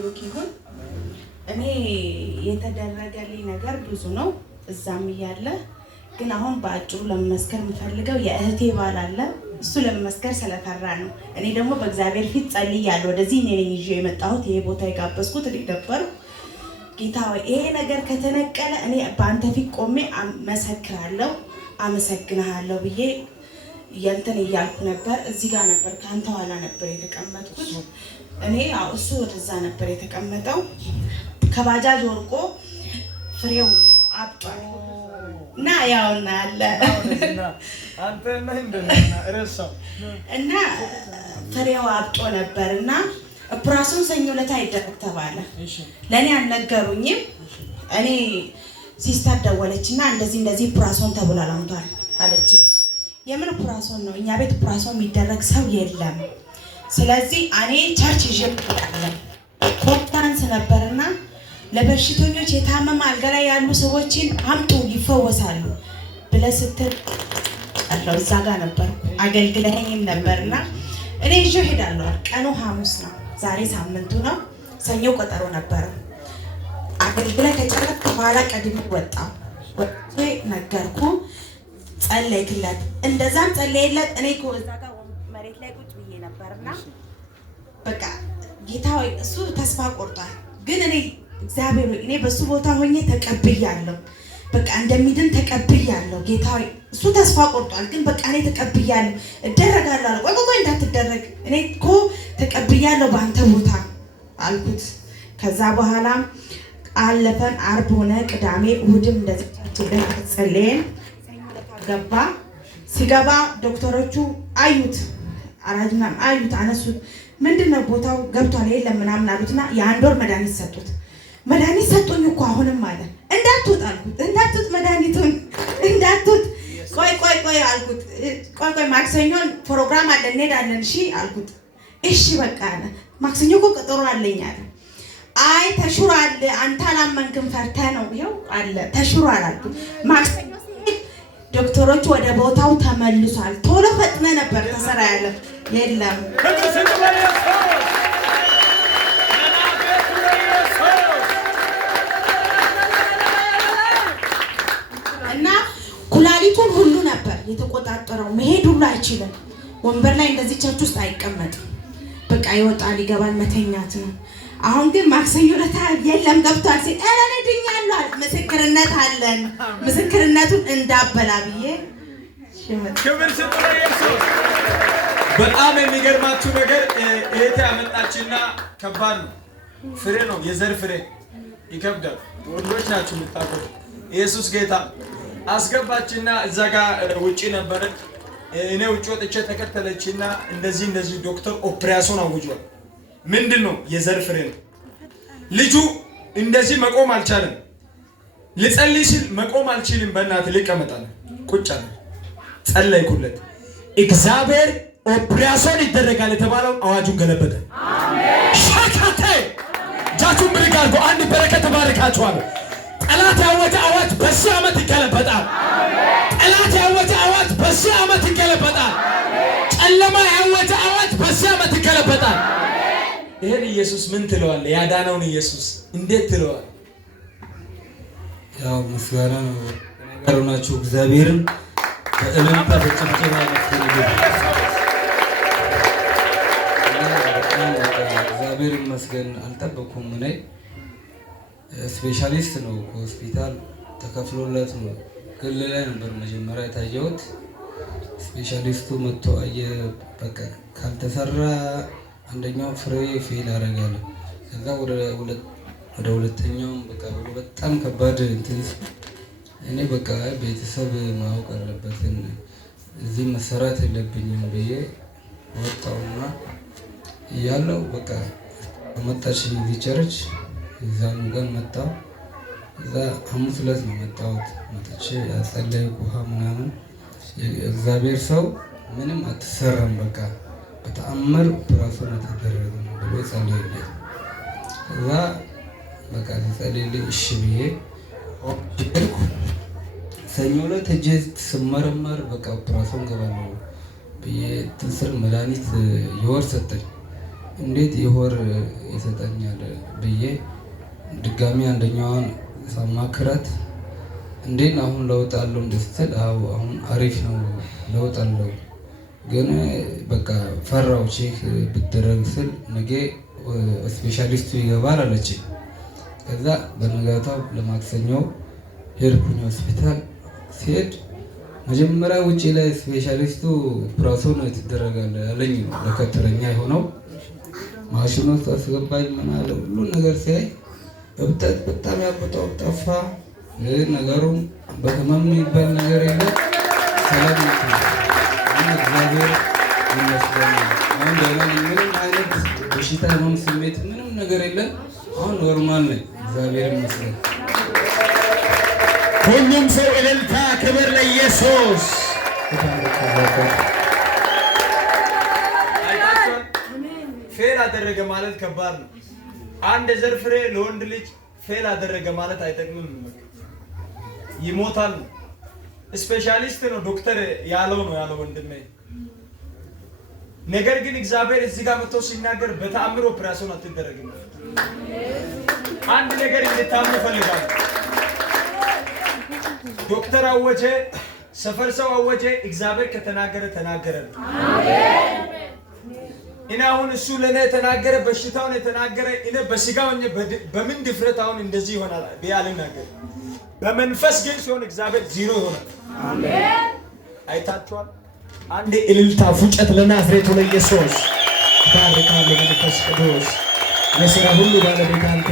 ብሩክ ይሁን። እኔ የተደረገልኝ ነገር ብዙ ነው እዛም እያለ ግን አሁን በአጭሩ ለመመስከር የምፈልገው የእህቴ ባል አለ። እሱ ለመመስከር ስለፈራ ነው። እኔ ደግሞ በእግዚአብሔር ፊት ጸልያለሁ። ወደዚህ እኔ ነኝ ይዤ የመጣሁት። ይሄ ቦታ የጋበዝኩት እኔ ነበርኩ። ጌታ ሆይ ይሄ ነገር ከተነቀለ እኔ በአንተ ፊት ቆሜ መሰክራለሁ፣ አመሰግንሃለሁ ብዬ የንተን እያልኩ ነበር። እዚህ ጋር ነበር ካንተ ኋላ ነበር የተቀመጥኩት። እኔ እሱ ወደዛ ነበር የተቀመጠው። ከባጃጅ ወርቆ ፍሬው አብጧል እና ያውና አለ አንተ ነህ እንደና ረሳው እና ፍሬው አብጦ ነበርና ኦፕራሽን ሰኞ ዕለት አይደረግ ተባለ። ለኔ አልነገሩኝም። እኔ ሲስተር ደወለችና እንደዚህ ኦፕራሽን ተብሏል አምቷል አለች። የምን ኦፕራሽን ነው? እኛ ቤት ኦፕራሽን የሚደረግ ሰው የለም። ስለዚህ እኔ ቸርች ይጀምራለሁ ኮንፈረንስ ነበርና ለበሽተኞች የታመመ አልጋ ላይ ያሉ ሰዎችን አምጡ ይፈወሳሉ ብለህ ስትል አለው እዛ ጋር ነበር አገልግለኸኝም ነበርና እኔ ይዤ ሄዳለሁ። ቀኑ ሐሙስ ነው። ዛሬ ሳምንቱ ነው። ሰኞ ቀጠሮ ነበር። አገልግለህ ከጨረስክ በኋላ ቀድሜ ወጣሁ። ወጥቼ ነገርኩ፣ ጸለይክለት። እንደዛም ጸለይለት። እኔ እኮ እዛ ጋር መሬት ላይ ቁጭ ብዬ ነበርና በቃ ጌታ ሆይ እሱ ተስፋ ቆርጧል፣ ግን እኔ እግዚአብሔር ሆይ እኔ በሱ ቦታ ሆኜ ተቀብያለሁ። በቃ እንደሚድን ተቀብያለሁ። ጌታ ሆይ እሱ ተስፋ ቆርጧል፣ ግን በቃ እኔ ተቀብያለሁ፣ እደረጋለሁ። ቆይ እንዳትደረግ እኔ እኮ ተቀብያለሁ በአንተ ቦታ አልኩት። ከዛ በኋላ አለፈን። ዓርብ ሆነ፣ ቅዳሜ፣ እሑድም እንደዚህ ጸለየን። ገባ። ሲገባ ዶክተሮቹ አዩት፣ አራጅናም አዩት፣ አነሱት። ምንድነው ቦታው ገብቷል የለም ምናምን አሉትና የአንድ ወር መድኃኒት ሰጡት። መድኃኒት ሰጡኝ እኮ አሁንም አለ። እንዳትወጥ አልኩት። እንዳትወጥ መድኃኒቱን እንዳትወጥ። ቆይ አልኩት። ቆይ ማክሰኞን ፕሮግራም አለ እንሄዳለን እሺ አልኩት። እሺ በቃ አለ። ማክሰኞ እኮ ቀጠሮ አለኝ አለ። አይ ተሽሯል፣ አንተ አላመንክም ፈርተህ ነው። ይኸው አለ ተሽሯል አልኩት። ማክሰኞ ዶክተሮቹ ወደ ቦታው ተመልሷል። ቶሎ ፈጥነ ነበር ተሰራ ያለ የለም። እና ኩላሊቱን ሁሉ ነበር የተቆጣጠረው። መሄድ ሁሉ አይችልም። ወንበር ላይ እንደዚህ ቸርች ውስጥ አይቀመጥም። በቃ ይወጣል ይገባል፣ መተኛት ነው። አሁን ግን ማክሰኞ ዕለት የለም ገብቷል ሲል እኔ ድኛለሁ አለ። ምስክርነት አለን። ምስክርነቱን እንዳበላ ብዬ ክብር ስጡ ለኢየሱስ። በጣም የሚገርማችሁ ነገር እህቴ አመጣችና ከባድ ነው። ፍሬ ነው፣ የዘር ፍሬ ይከብዳል። ወንዶች ናችሁ የምታውቁት። ኢየሱስ ጌታ አስገባችና እዛ ጋር ውጪ ነበረች። እኔ ውጪ ወጥቼ ተከተለችና እንደዚህ ዶክተር ኦፕሬሽን አውጇል። ምንድነው? የዘር ፍሬ ነው። ልጁ እንደዚህ መቆም አልቻለም። ልጸልይ ሲል መቆም አልችልም፣ በእናትህ ልቀመጣለሁ። ቁጭ አለ። ጸለይኩለት። እግዚአብሔር ኦፕሬሽን ይደረጋል የተባለው አዋጁን ገለበጠ። አሜን። ሻካቴ ጃቱን ብርግ አድርጎ አንድ በረከት ባርካችኋል። ጠላት ያወጀ አዋጅ በዚህ ዓመት ይገለበጣል። አሜን። ጠላት ያወጀ አዋጅ በዚህ ዓመት ይገለበጣል። አሜን። ጨለማ ያወጀ አዋጅ በዚህ ዓመት ይገለበጣል። ይሄን ኢየሱስ ምን ትለዋል? ያዳነውን ኢየሱስ እንዴት ትለዋል? ያው ምስጋና ነው። ነገሩ ናችሁ እግዚአብሔርን በእልልታ በጭብጨባ እግዚአብሔር ይመስገን። አልጠበኩም። እኔ ስፔሻሊስት ነው ሆስፒታል ተከፍሎለት ነው። ግል ላይ ነበር መጀመሪያ የታየሁት። ስፔሻሊስቱ መጥቶ አየ። በቃ ካልተሰራ አንደኛው ፍሬ ፌል አደረጋለ። ከዛ ወደ ሁለተኛው በቃ በጣም ከባድ እንትን እኔ በቃ ቤተሰብ ማወቅ አለበት እዚህ መሰራት የለብኝም ብዬ ወጣውና ያለው በቃ መጣች ቸርች እዛም ቀን መጣው። እዛ ሐሙስ ዕለት ነው መጣሁት። መጥቼ ያጸለይኩ ውሃ ምናምን የእግዚአብሔር ሰው ምንም አትሰራም በቃ በተአምር ኦፕሬሽን ተደረገ ብሎ ጸለየልኝ። ከዛ በቃ ጸለየልኝ። እሺ ብዬ ኦፕሬሽን ሰኞ ዕለት ሄጄ ስመረመር በቃ ኦፕሬሽን ገባለሁ ብዬ ትንስር መድኃኒት የወር ሰጠኝ። እንዴት የሆር ይሰጠኛል ብዬ ድጋሚ አንደኛዋን ሳማክራት እንዴት አሁን ለውጥ አለው ስትል አሁን አሪፍ ነው ለውጥ አለው ግን በቃ ፈራው ቼክ ብትደረግ ስል ነገ ስፔሻሊስቱ ይገባል አለች። ከዛ በነጋታው ለማክሰኞው ሄድኩኝ ሆስፒታል። ሲሄድ መጀመሪያ ውጪ ላይ ስፔሻሊስቱ ኦፕራሲዮን ትደረጋለህ ያለኝ ነው ለከተረኛ የሆነው ማሽኑ ውስጥ አስገባኝ። ምን አለ ሁሉ ነገር ሲያይ እብጠት በጣም ያበጠው ጠፋ። ነገሩም በህመም የሚባል ነገር የለም። ሰላም ነው። እግዚአብሔር ይመስገን። አሁን ደህና ነኝ። ምንም አይነት በሽታ የሆነ ስሜት ምንም ነገር የለም። አሁን ኖርማል ነኝ። እግዚአብሔር ይመስገን። ሁሉም ሰው እልልታ፣ ክብር ለኢየሱስ። ፌል አደረገ ማለት ከባድ ነው። አንድ የዘር ፍሬ ለወንድ ልጅ ፌል አደረገ ማለት አይጠቅምም፣ ይሞታል። ስፔሻሊስት ነው ዶክተር ያለው ወንድሜ። ነገር ግን እግዚአብሔር እዚህ ጋር መጥቶ ሲናገር በተአምር ኦፕሬሽን አትደረግም። አንድ ነገር እንድታምኑ ፈልጋለሁ። ዶክተር አወጀ፣ ሰፈር ሰው አወጀ፣ እግዚአብሔር ከተናገረ ተናገረ ነው። አሜን። እና አሁን እሱ ለኔ የተናገረ በሽታውን የተናገረ እኔ በስጋው በምን ድፍረት አሁን እንደዚህ ይሆናል ቢያልናገር፣ በመንፈስ ግን ሲሆን እግዚአብሔር ዜሮ ይሆናል። አሜን። አይታችኋል። አንድ እልልታ ፉጨት ለናዝሬቱ ለኢየሱስ። ባርካለሁ መንፈስ ቅዱስ። ለሥራ ሁሉ ባለቤት አንተ